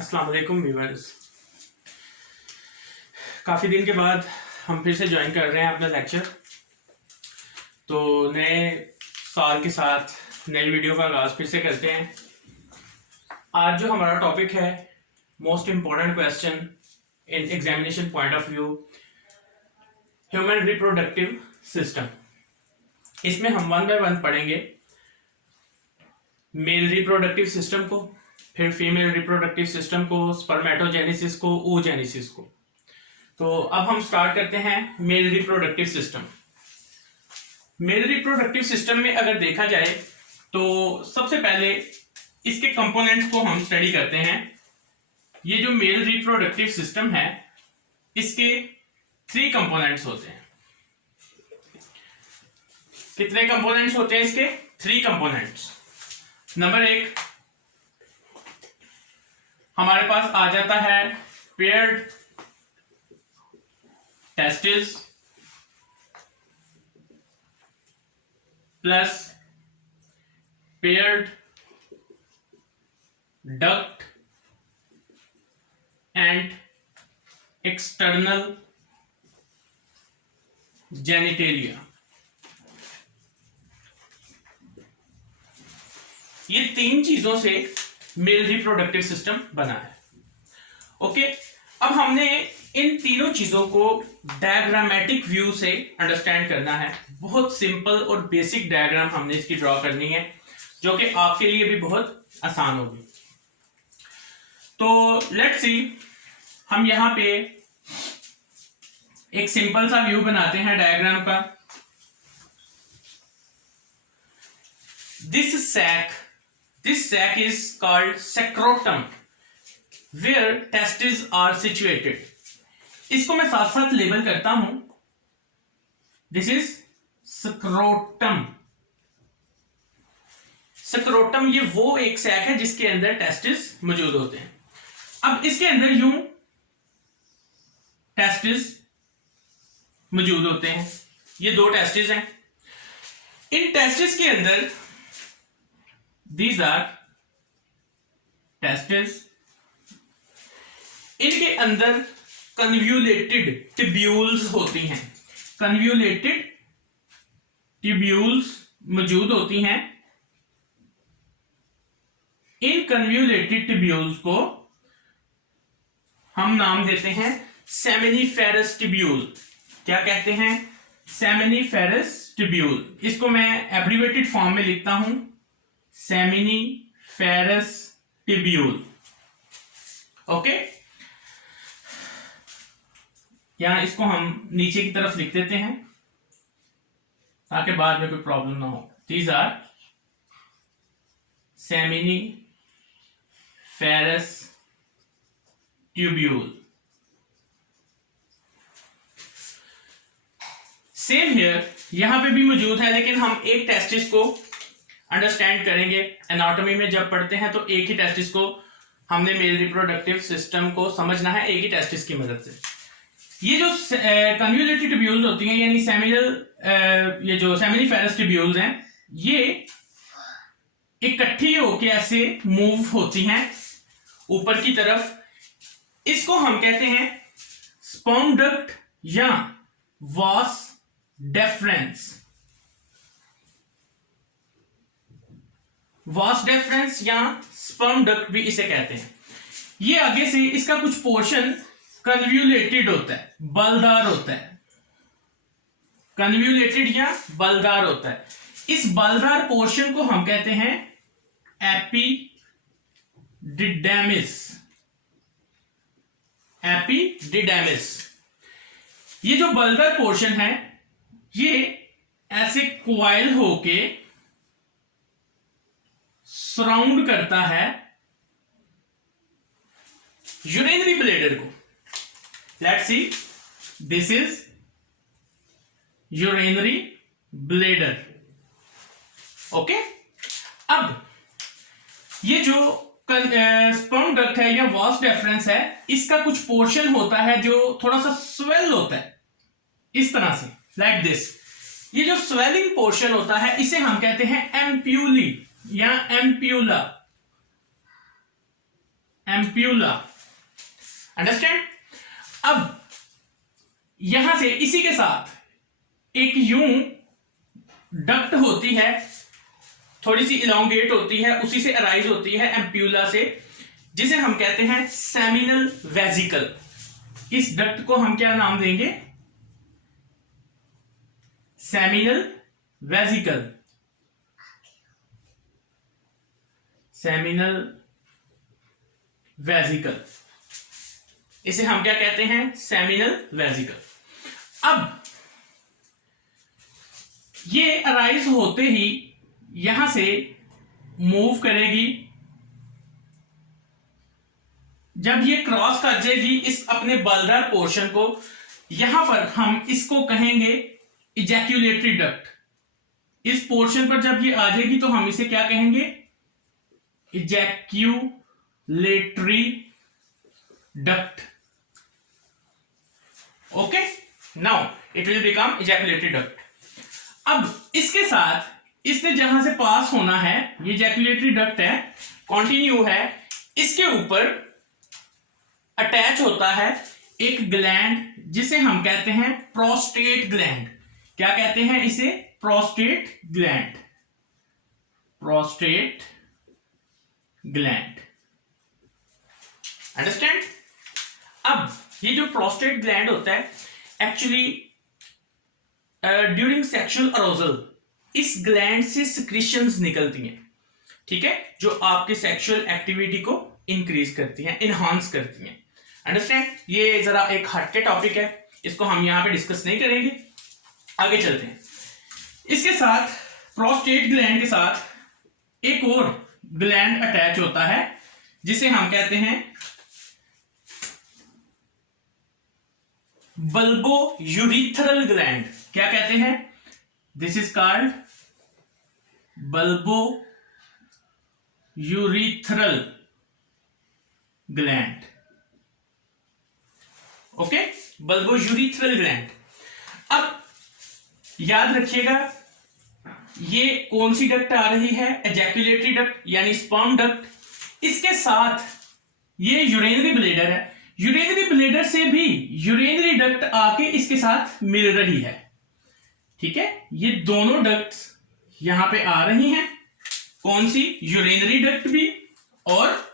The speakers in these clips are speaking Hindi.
अस्सलाम वालेकुम व्यूअर्स। काफ़ी दिन के बाद हम फिर से ज्वाइन कर रहे हैं अपना लेक्चर। तो नए साल के साथ नई वीडियो का आगाज़ फिर से करते हैं। आज जो हमारा टॉपिक है, most important question in examination point of view, human reproductive system. इसमें हम वन बाय वन पढ़ेंगे मेल रिप्रोडक्टिव सिस्टम को, फिर फीमेल रिप्रोडक्टिव सिस्टम को, स्पर्मेटोजेनेसिस को, oogenesis को। तो अब हम स्टार्ट करते हैं male reproductive system. Male reproductive system में अगर देखा जाए तो सबसे पहले इसके कंपोनेंट्स को हम स्टडी करते हैं। ये जो मेल रिप्रोडक्टिव सिस्टम है, इसके 3 कंपोनेंट्स होते हैं। कितने कंपोनेंट्स होते हैं इसके? 3 कंपोनेंट्स। नंबर 1 हमारे पास आ जाता है paired testis plus paired duct and external genitalia. ये 3 चीजों से मेल रिप्रोडक्टिव सिस्टम बना है। ओके, अब हमने इन तीनों चीजों को डायग्रामेटिक व्यू से अंडरस्टैंड करना है। बहुत सिंपल और बेसिक डायग्राम हमने इसकी ड्रॉ करनी है, जो कि आपके लिए भी बहुत आसान होगी। तो लेट्स सी, हम यहां पे एक सिंपल सा व्यू बनाते हैं डायग्राम का। This sac is called scrotum, where testes are situated. इसको मैं साथ साथ लेबल करता हूं। This is scrotum. Scrotum ये वो एक सैक है जिसके अंदर टेस्टिस मौजूद होते हैं। अब इसके अंदर यूं टेस्टिस मौजूद होते हैं। ये 2 टेस्टिस हैं। इन टेस्टिस के अंदर These are testes. इनके अंदर कन्व्यूलेटेड ट्यूब्यूल्स होती हैं। कन्व्यूलेटेड ट्यूब्यूल्स मौजूद होती हैं। इन कन्व्यूलेटेड ट्यूब्यूल्स को हम नाम देते हैं सेमिनिफेरस ट्यूब्यूल। क्या कहते हैं? Seminiferous tubule. इसको मैं एब्रिवेटेड फॉर्म में लिखता हूं, सेमिनिफेरस ट्यूब्यूल। ओके, यहां इसको हम नीचे की तरफ लिख देते हैं ताकि बाद में कोई प्रॉब्लम ना हो। These are seminiferous tubule. Same here, यहां पे भी मौजूद है, लेकिन हम एक टेस्टिस को अंडरस्टैंड करेंगे। एनाटॉमी में जब पढ़ते हैं तो एक ही टेस्टिस को हमने मेल रिप्रोडक्टिव सिस्टम को समझना है एक ही टेस्टिस की मदद से। ये जो कन्व्यूलेटेड ट्यूब्यूल्स होती हैं, यानी ये जो सेमिनिफेरस ट्यूब्यूल्स हैं, ये इकट्ठी होकर ऐसे मूव होती हैं ऊपर की तरफ। इसको हम कहते हैं स्पर्म डक्ट या वास डेफरेंस। वास डेफरेंस या स्पर्म डक्ट भी इसे कहते हैं। ये आगे से इसका कुछ पोर्शन कन्व्यूलेटेड होता है, बलदार होता है। कन्व्यूलेटेड या बलदार होता है। इस बलदार पोर्शन को हम कहते हैं एपिडिडेमिस। एपिडिडेमिस। ये जो बलदार पोर्शन है, ये ऐसे क्वाइल होके सराउंड करता है यूरिनरी ब्लैडर को। Let's see, this is urinary bladder. Okay, अब ये जो स्पर्म डक्ट है या वास डेफरेंस है, इसका कुछ पोर्शन होता है जो थोड़ा सा स्वेल होता है, इस तरह से, लाइक दिस। ये जो स्वेलिंग पोर्शन होता है, इसे हम कहते हैं एम्प्यूली या एम्प्यूला। एम्प्यूला। अंडरस्टैंड। अब यहां से इसी के साथ एक यूं डक्ट होती है, थोड़ी सी इलोंगेट होती है, उसी से अराइज होती है एम्प्यूला से, जिसे हम कहते हैं सेमिनल वेजिकल। इस डक्ट को हम क्या नाम देंगे? Seminal vesicle. सेमिनल वेजिकल, इसे हम क्या कहते हैं? Seminal vesicle. अब ये अराइज होते ही यहां से मूव करेगी, जब ये क्रॉस कर जाएगी इस अपने बलदार पोर्शन को, यहां पर हम इसको कहेंगे इजैक्यूलेटरी डक्ट। इस पोर्शन पर जब ये आ जाएगी तो हम इसे क्या कहेंगे? Ejaculatory duct. Okay, now it will become ejaculatory duct. अब इसके साथ इसने जहां से पास होना है, ये इजैक्यूलेटरी डक्ट है, कॉन्टिन्यू है, इसके ऊपर अटैच होता है एक ग्लैंड जिसे हम कहते हैं प्रोस्टेट ग्लैंड। क्या कहते हैं इसे? Prostate gland. Prostate gland. Understand. अब ये जो प्रोस्टेट ग्लैंड होता है, एक्चुअली ड्यूरिंग सेक्सुअल अरोजल इस ग्लैंड से सिक्रीशंस निकलती हैं, ठीक है, जो आपके सेक्सुअल एक्टिविटी को इंक्रीज करती हैं, इनहांस करती हैं। अंडरस्टैंड। ये जरा एक हटके टॉपिक है, इसको हम यहां पे डिस्कस नहीं करेंगे, आगे चलते हैं। इसके साथ प्रोस्टेट ग्लैंड के साथ एक और ग्लैंड अटैच होता है जिसे हम कहते हैं बल्बो यूरिथ्रल ग्लैंड। क्या कहते हैं? This is called bulbo urethral gland. Okay, bulbo urethral gland. अब याद रखिएगा ये कौन सी डक्ट आ रही है? एजैक्यूलेटरी डक्ट यानी स्पर्म डक्ट। इसके साथ ये यूरिनरी ब्लैडर है, यूरिनरी ब्लैडर से भी यूरिनरी डक्ट आके इसके साथ मिल रही है, ठीक है। ये दोनों डक्ट्स यहां पे आ रही हैं। कौन सी? यूरिनरी डक्ट भी और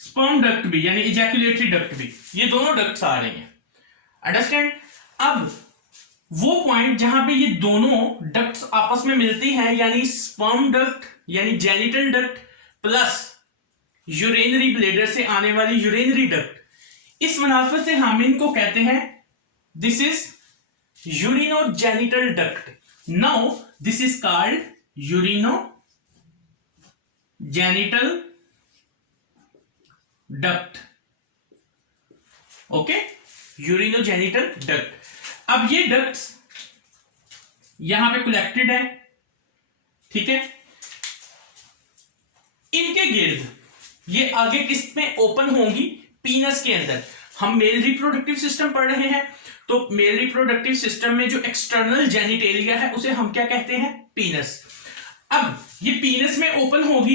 स्पर्म डक्ट भी, यानी इजैक्यूलेटरी डक्ट भी, ये दोनों डक्ट्स आ रही हैं। अंडरस्टैंड। अब वो पॉइंट जहां पे ये दोनों डक्ट्स आपस में मिलती हैं, यानी स्पर्म डक्ट यानी genital duct plus urinary bladder से आने वाली यूरिनरी डक्ट, इस मुनासबत से हम इनको कहते हैं this is urinogenital duct. Now this is called urinogenital duct. Okay, urinogenital duct. अब ये डक्ट्स यहां पे कलेक्टेड है, ठीक है। इनके गिर्द ये आगे किस में ओपन होंगी? पीनस के अंदर। हम मेल रिप्रोडक्टिव सिस्टम पढ़ रहे हैं, तो मेल रिप्रोडक्टिव सिस्टम में जो एक्सटर्नल जेनिटेलिया है उसे हम क्या कहते हैं? पीनस। अब ये पीनस में ओपन होगी।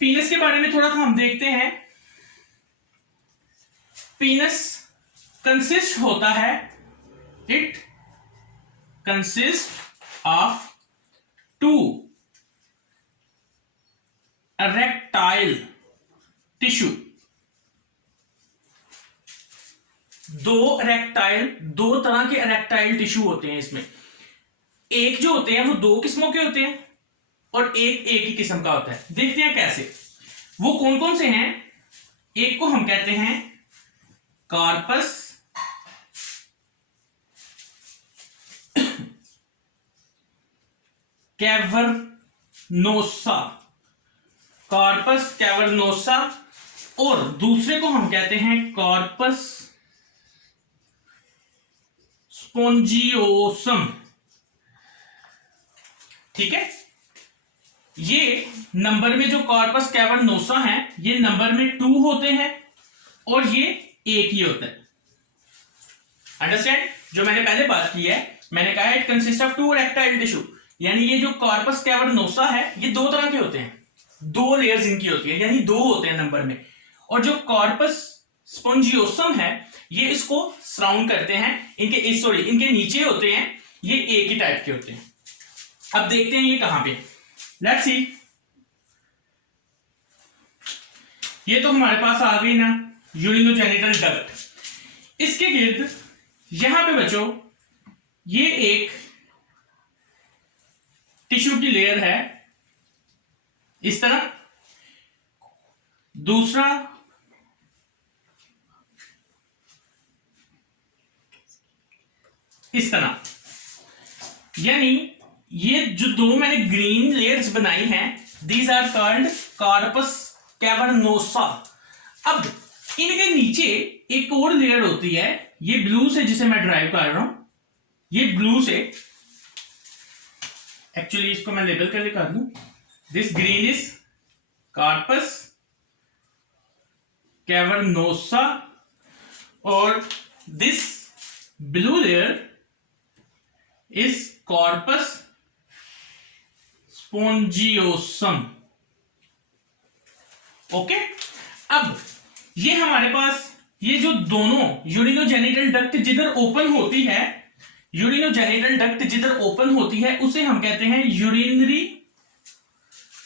पीनस के बारे में थोड़ा सा हम देखते हैं। पीनस कंसिस्ट होता है, it consist of two erectile tissue. दो तरह के erectile टिश्यू होते हैं इसमें। एक जो होते हैं वो दो किस्मों के होते हैं और एक ही किस्म का होता है। देखते हैं कैसे। वो कौन कौन से हैं? एक को हम कहते हैं कार्पस कैवर्नोसा, कार्पस कैवर्नोसा, और दूसरे को हम कहते हैं कार्पस स्पोंजियोसम, ठीक है। ये नंबर में जो कार्पस कैवर्नोसा है ये नंबर में 2 होते हैं और ये एक ही होता है। अंडरस्टैंड। जो मैंने पहले बात की है, मैंने कहा it consist of 2 erectile tissue, यानी ये जो कार्पस कैवर्नोसा है ये 2 तरह के होते हैं। 2 लेयर्स इनकी होती है, यानी 2 होते हैं नंबर में। और जो कॉर्पस स्पोंजियोसम है ये इसको सराउंड करते हैं, इनके नीचे होते हैं, ये एक ही टाइप के होते हैं। अब देखते हैं ये कहां पे, लेट्स सी। ये तो हमारे पास आ गई ना यूरिनोजेनिटल डक्ट। इसके गिर्द यहां पे बच्चों ये एक टिश्यू की लेयर है इस तरह, दूसरा इस तरह, यानी ये जो 2 मैंने ग्रीन लेयर्स बनाई हैं these are called corpus cavernosa. अब इनके नीचे एक और लेयर होती है, ये ब्लू से जिसे मैं ड्राइव कर रहा हूं, ये ब्लू से, एक्चुअली इसको मैं लेबल करके कर दूं, this green is corpus cavernosa और this blue layer is corpus spongiosum. Okay, अब ये हमारे पास ये जो दोनों यूरिनोजेनिटल डक्ट जिधर ओपन होती है, यूरिनोजेनिटल डक्ट जिधर ओपन होती है उसे हम कहते हैं यूरिनरी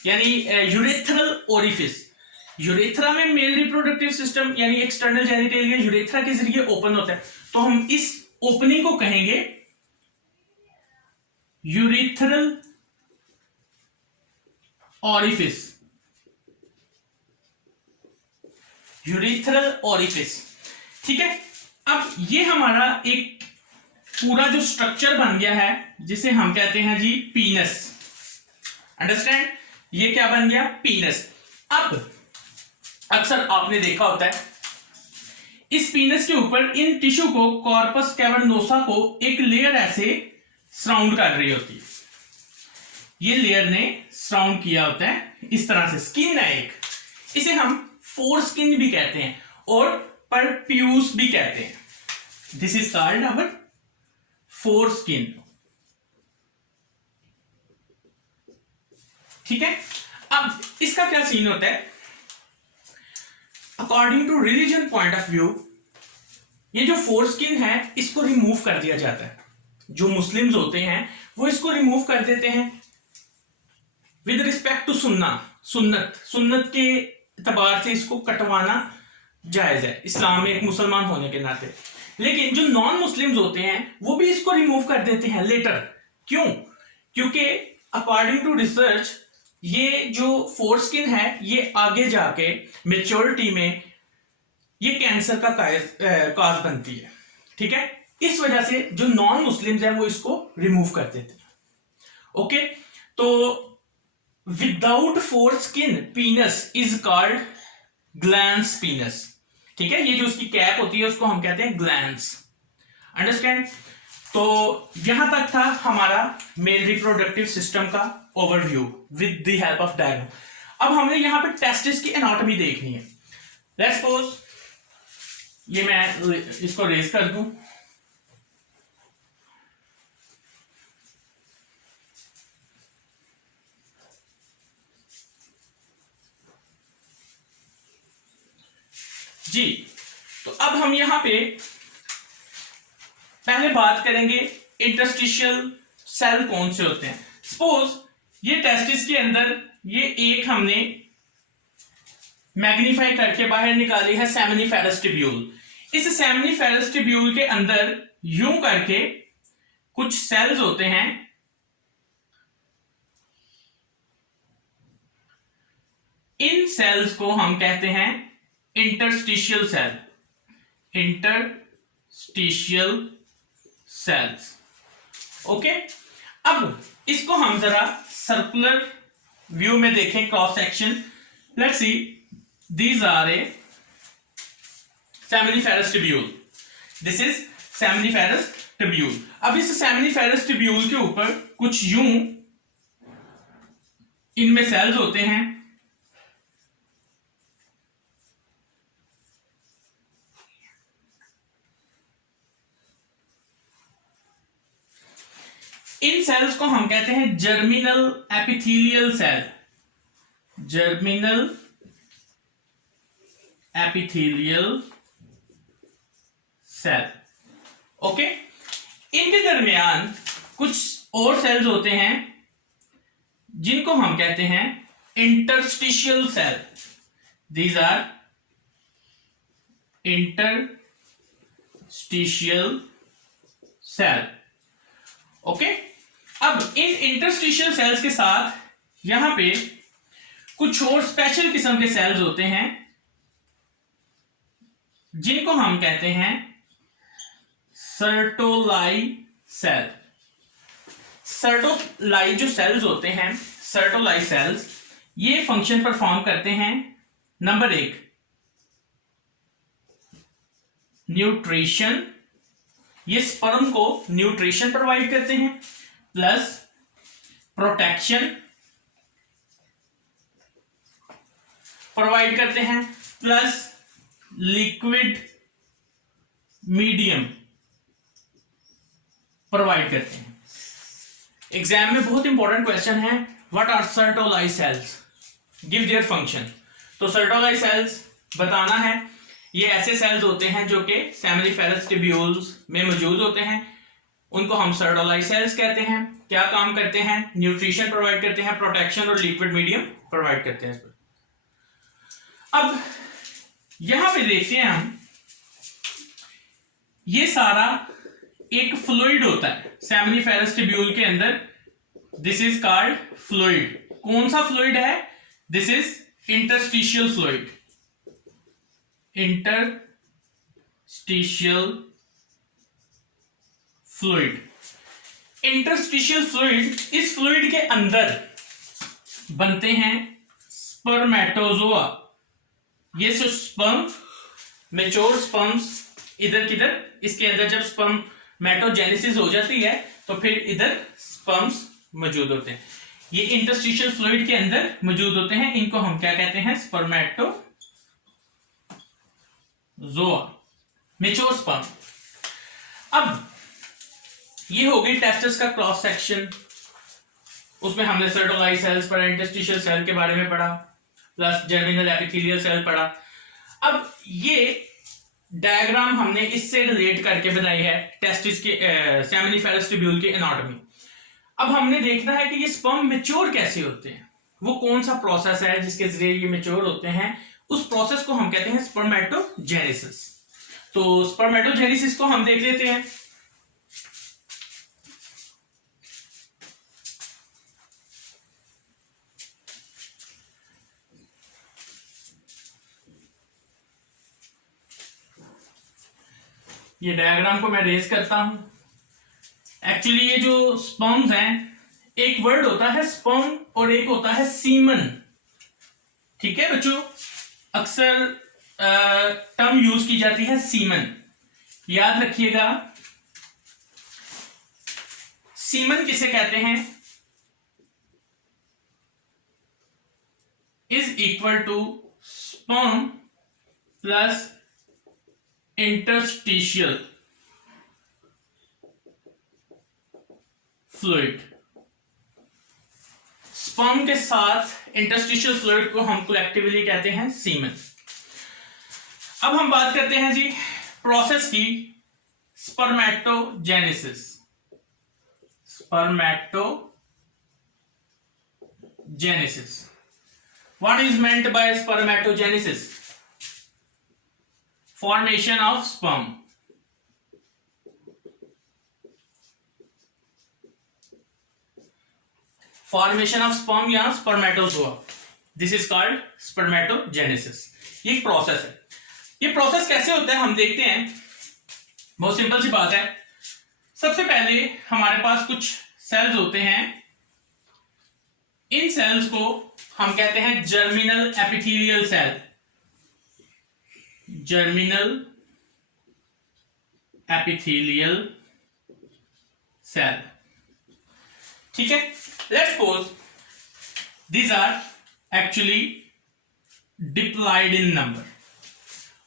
यानी यूरेथ्रल ओरिफिस। यूरेथ्रा में मेल रिप्रोडक्टिव सिस्टम यानी एक्सटर्नल जेनिटेलिया यूरेथ्रा के जरिए ओपन होता है, तो हम इस ओपनिंग को कहेंगे यूरेथ्रल ओरिफिस। यूरेथ्रल ओरिफिस, ठीक है। अब ये हमारा एक पूरा जो स्ट्रक्चर बन गया है जिसे हम कहते हैं जी पीनस। अंडरस्टैंड, ये क्या बन गया, पीनस। अब अक्सर आपने देखा होता है इस पीनस के ऊपर इन टिश्यू को, कॉर्पस कैवर्नोसा को एक लेयर ऐसे सराउंड कर रही होती है, ये लेयर ने सराउंड किया होता है इस तरह से, स्किन है एक, इसे हम फोर स्किन भी कहते हैं और परप्यूस भी कहते हैं। This is called our foreskin, ठीक है। अब इसका क्या सीन होता है, according to religion point of view ये जो फोर स्किन है इसको रिमूव कर दिया जाता है। जो मुस्लिम्स होते हैं वो इसको रिमूव कर देते हैं विद रिस्पेक्ट टू सुन्नत के एतबार से इसको कटवाना जायज है इस्लाम में एक मुसलमान होने के नाते। लेकिन जो नॉन मुस्लिम्स होते हैं वो भी इसको रिमूव कर देते हैं लेटर। क्यों? क्योंकि अकॉर्डिंग टू रिसर्च ये जो फोर स्किन है ये आगे जाके मेच्योरिटी में ये कैंसर का काज बनती है, ठीक है। इस वजह से जो नॉन मुस्लिम्स हैं वो इसको रिमूव कर देते हैं। ओके, तो without foreskin penis is called glans penis, ठीक है। ये जो उसकी कैप होती है उसको हम कहते हैं ग्लैंस। अंडरस्टैंड। तो यहां तक था हमारा मेल रिप्रोडक्टिव सिस्टम का overview with the help of diagram. अब हमने यहां पे टेस्टिस की एनाटॉमी देखनी है। लेट्स सपोज ये मैं इसको रेज कर दूं, जी। तो अब हम यहां पे पहले बात करेंगे इंटरस्टिशियल सेल कौन से होते हैं। सपोज ये टेस्टिस के अंदर ये एक हमने मैग्नीफाई करके बाहर निकाली है सेमिनिफेरस ट्यूब्यूल। इस सेमिनिफेरस ट्यूब्यूल के अंदर यूं करके कुछ सेल्स होते हैं, इन सेल्स को हम कहते हैं interstitial cell, interstitial cells. Okay, अब इसको हम जरा सर्कुलर व्यू में देखें, cross section. Let's see, these are a seminiferous tubule, this is seminiferous tubule। अब इस seminiferous tubule के ऊपर कुछ यूं इनमें सेल्स होते हैं, इन सेल्स को हम कहते हैं germinal epithelial cell, germinal epithelial cell. Okay, इनके दरमियान कुछ और सेल्स होते हैं जिनको हम कहते हैं interstitial cell. These are interstitial cell. Okay, अब इन इंटरस्टिशियल सेल्स के साथ यहां पे कुछ और स्पेशल किस्म के सेल्स होते हैं जिनको हम कहते हैं सर्टोलाई सेल। सर्टोलाई जो सेल्स होते हैं, सर्टोलाई सेल्स, ये फंक्शन परफॉर्म करते हैं नंबर 1 न्यूट्रिशन, ये स्पर्म को न्यूट्रिशन प्रोवाइड करते हैं, प्लस प्रोटेक्शन प्रोवाइड करते हैं, प्लस लिक्विड मीडियम प्रोवाइड करते हैं। एग्जाम में बहुत इंपॉर्टेंट क्वेश्चन है, what are Sertoli cells, give their function. तो सर्टोलाई सेल्स बताना है, ये ऐसे सेल्स होते हैं जो कि सेमिनिफेरस ट्यूब्यूल्स में मौजूद होते हैं, उनको हम सर्टोलाई सेल्स कहते हैं। क्या काम करते हैं? न्यूट्रिशन प्रोवाइड करते हैं, प्रोटेक्शन और लिक्विड मीडियम प्रोवाइड करते हैं। अब यहां पे देखते हैं हम, ये सारा एक फ्लूइड होता है सेमिनिफेरस ट्यूब्यूल के अंदर, दिस इज कॉल्ड फ्लूइड। कौन सा फ्लूइड है? This is interstitial fluid. Interstitial fluid, interstitial fluid, इस फ्लूइड के अंदर बनते हैं स्पर्मेटोजोआ। ये स्पर्म, मैच्योर स्पर्म्स इधर किधर, इसके अंदर जब स्पर्मेटोजेनेसिस हो जाती है तो फिर इधर स्पर्म्स मौजूद होते हैं। ये इंटरस्टिशियल फ्लूइड के अंदर मौजूद होते हैं, इनको हम क्या कहते हैं? Spermatozoa, mature sperm. अब ये हो गई टेस्टिस का क्रॉस सेक्शन, उसमें हमने सर्टोलाई सेल्स पढ़ा, इंटरस्टिशियल सेल के बारे में पढ़ा, प्लस जर्मिनल एपिथेलियल सेल पढ़ा। अब ये डायग्राम हमने इससे रिलेट करके बनाई है टेस्टिस के सेमिनिफेरस ट्यूब्यूल के एनाटॉमी। अब हमने देखना है कि ये स्पर्म मैच्योर कैसे होते हैं, वो कौन सा प्रोसेस है जिसके जरिए ये मैच्योर होते हैं, उस प्रोसेस को हम कहते हैं स्पर्मेटोजेनेसिस। तो स्पर्मेटोजेनेसिस को हम देख लेते हैं। ये डायग्राम को मैं रेज करता हूं। एक्चुअली ये जो स्पर्म्स हैं, एक वर्ड होता है स्पर्म और एक होता है सीमन। ठीक है बच्चों, अक्सर टर्म यूज की जाती है सीमन, याद रखिएगा। सीमन किसे कहते हैं? Is equal to sperm plus interstitial fluid. Sperm के साथ इंटरस्टिशियल फ्लूइड को हम कलेक्टिवली कहते हैं सीमन। अब हम बात करते हैं जी प्रोसेस की, spermatogenesis. Spermatogenesis, what is meant by spermatogenesis? Formation of sperm. Formation of sperm या spermatozoa. This is called spermatogenesis. ये एक प्रोसेस है। ये प्रोसेस कैसे होता है हम देखते हैं। बहुत सिंपल सी बात है। सबसे पहले हमारे पास कुछ सेल्स होते हैं, इन सेल्स को हम कहते हैं germinal epithelial cell. Germinal epithelial cell, ठीक है। Let's suppose these are actually diploid in number,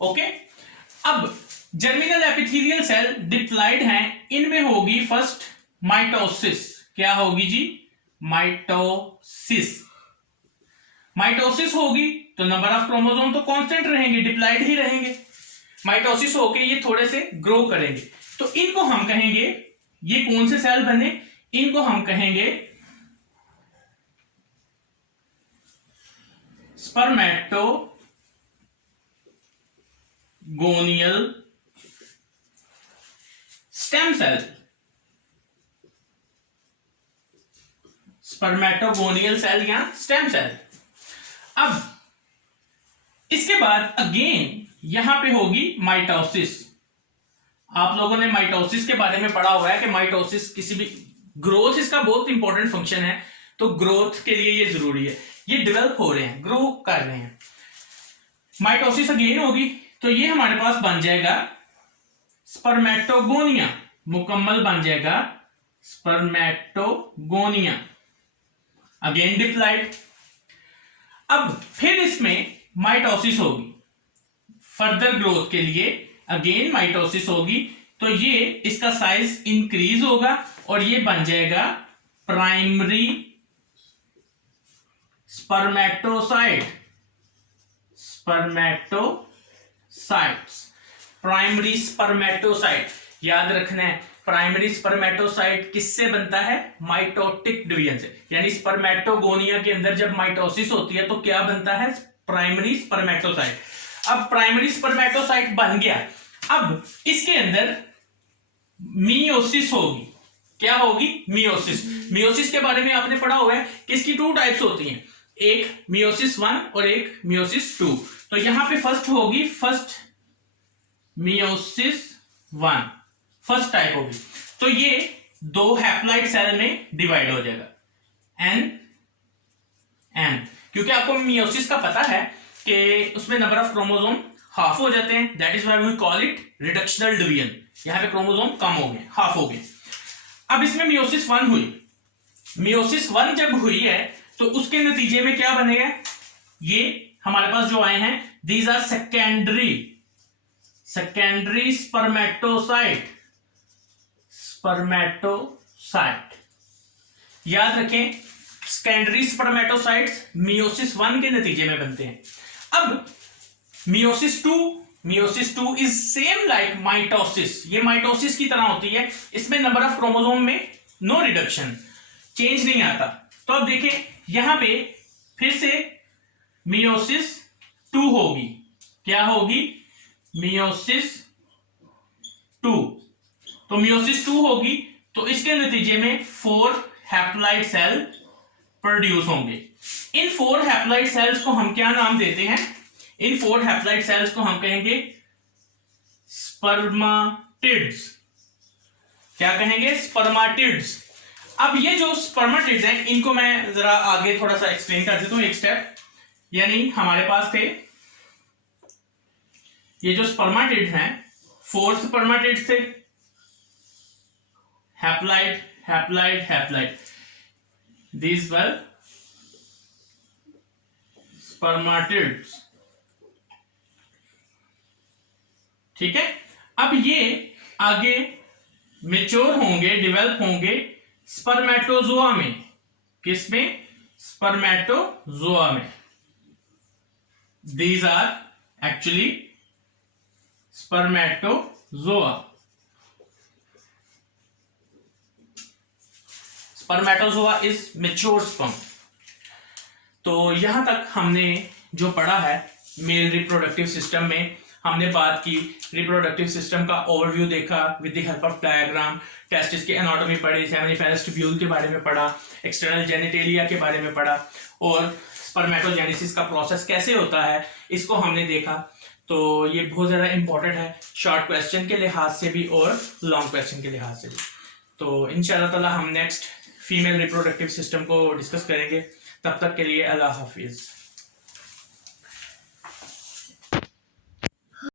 okay. अब जर्मिनल एपिथेलियल सेल डिप्लॉइड हैं, इनमें होगी फर्स्ट माइटोसिस। क्या होगी जी? माइटोसिस। माइटोसिस होगी तो नंबर ऑफ क्रोमोसोम तो कांस्टेंट रहेंगे, डिप्लॉयड ही रहेंगे। माइटोसिस होके ये थोड़े से ग्रो करेंगे, तो इनको हम कहेंगे, ये कौन से सेल बने, इनको हम कहेंगे spermatogonial stem cell. Spermatogonial cell या स्टेम सेल। अब इसके बाद अगेन यहां पे होगी माइटोसिस। आप लोगों ने माइटोसिस के बारे में पढ़ा हुआ है कि माइटोसिस किसी भी ग्रोथ, इसका बहुत इंपॉर्टेंट फंक्शन है, तो ग्रोथ के लिए ये जरूरी है। ये डेवलप हो रहे हैं, ग्रो कर रहे हैं। माइटोसिस अगेन होगी तो ये हमारे पास बन जाएगा स्पर्मेटोगोनिया, मुकम्मल बन जाएगा स्पर्मेटोगोनिया, अगेन डिप्लॉयड। अब फिर इसमें माइटोसिस होगी फर्दर ग्रोथ के लिए, अगेन माइटोसिस होगी तो ये इसका साइज इंक्रीज होगा और ये बन जाएगा primary spermatocyte. Spermatocytes, primary spermatocyte याद रखना है। प्राइमरी स्पर्मेटोसाइट किससे बनता है, माइटोटिक डिवीजन से। यानी स्पर्मेटोगोनिया के अंदर जब माइटोसिस होती है तो क्या बनता है, प्राइमरी स्पर्मेटोसाइट। अब प्राइमरी स्पर्मेटोसाइट बन गया, अब इसके अंदर मियोसिस होगी। क्या होगी, मियोसिस। मियोसिस के बारे में आपने पढ़ा हुआ है कि इसकी 2 टाइप्स होती हैं, एक मियोसिस 1 और एक मियोसिस 2। तो यहां पे फर्स्ट होगी, फर्स्ट मियोसिस 1 फर्स्ट टाइप होगी। तो ये 2 हैप्लॉइड सेल में डिवाइड हो जाएगा, एन एन, क्योंकि आपको मियोसिस का पता है कि उसमें नंबर ऑफ क्रोमोसोम हाफ हो जाते हैं, that is why we call it reductional division. यहां पे क्रोमोसोम कम हो गए, हाफ हो गए। अब इसमें मियोसिस 1 हुई, मियोसिस 1 जब हुई है तो उसके नतीजे में क्या बनेगा, ये हमारे पास जो आए हैं, these are secondary spermatocyte. Spermatocyte याद रखें, सेकेंडरी स्पर्मेटोसाइट्स मियोसिस 1 के नतीजे में बनते हैं। अब meiosis 2 is same like mitosis, ये माइटोसिस की तरह होती है, इसमें नंबर ऑफ क्रोमोसोम में नो रिडक्शन, चेंज नहीं आता। तो अब देखें यहां पे फिर से मियोसिस 2 होगी, क्या होगी, मियोसिस 2। तो मियोसिस 2 होगी तो इसके नतीजे में 4 हैप्लॉइड सेल प्रोड्यूस होंगे। इन 4 हैप्लॉइड सेल्स को हम क्या नाम देते हैं, इन 4 हैप्लॉइड सेल्स को हम कहेंगे स्पर्माटिड्स। क्या कहेंगे, स्पर्माटिड्स। अब ये जो स्पर्माटिड्स हैं इनको मैं जरा आगे थोड़ा सा एक्सप्लेन कर देता हूं एक स्टेप। यानी हमारे पास थे ये जो स्पर्माटिड्स हैं, 4 स्पर्माटिड्स थे, haploid haploid haploid, these were spermatids। ठीक है, अब ये आगे मेच्योर होंगे, डेवलप होंगे स्पर्मेटोजोआ में। किसमें, स्पर्मेटोजोआ में। these are actually spermatozoa. Spermatozoa is mature sperm. तो यहां तक हमने जो पढ़ा है मेल रिप्रोडक्टिव सिस्टम में, हमने बात की, रिप्रोडक्टिव सिस्टम का ओवरव्यू देखा with the help of diagram, testis की एनाटॉमी पढ़ी, सेमिनिफेरस ट्यूब्यूल के बारे में पढ़ा, एक्सटर्नल जेनिटेलिया के बारे में पढ़ा, और स्पर्मेटोजेनेसिस का प्रोसेस कैसे होता है इसको हमने देखा। तो ये बहुत ज़्यादा इंपॉर्टेंट है, शॉर्ट क्वेश्चन के लिहाज से भी और लॉन्ग क्वेश्चन के लिहाज से भी। तो इंशाल्लाह ताला हम नेक्स्ट फीमेल रिप्रोडक्टिव सिस्टम को डिस्कस करेंगे। तब तक के लिए अल्लाह हाफिज़।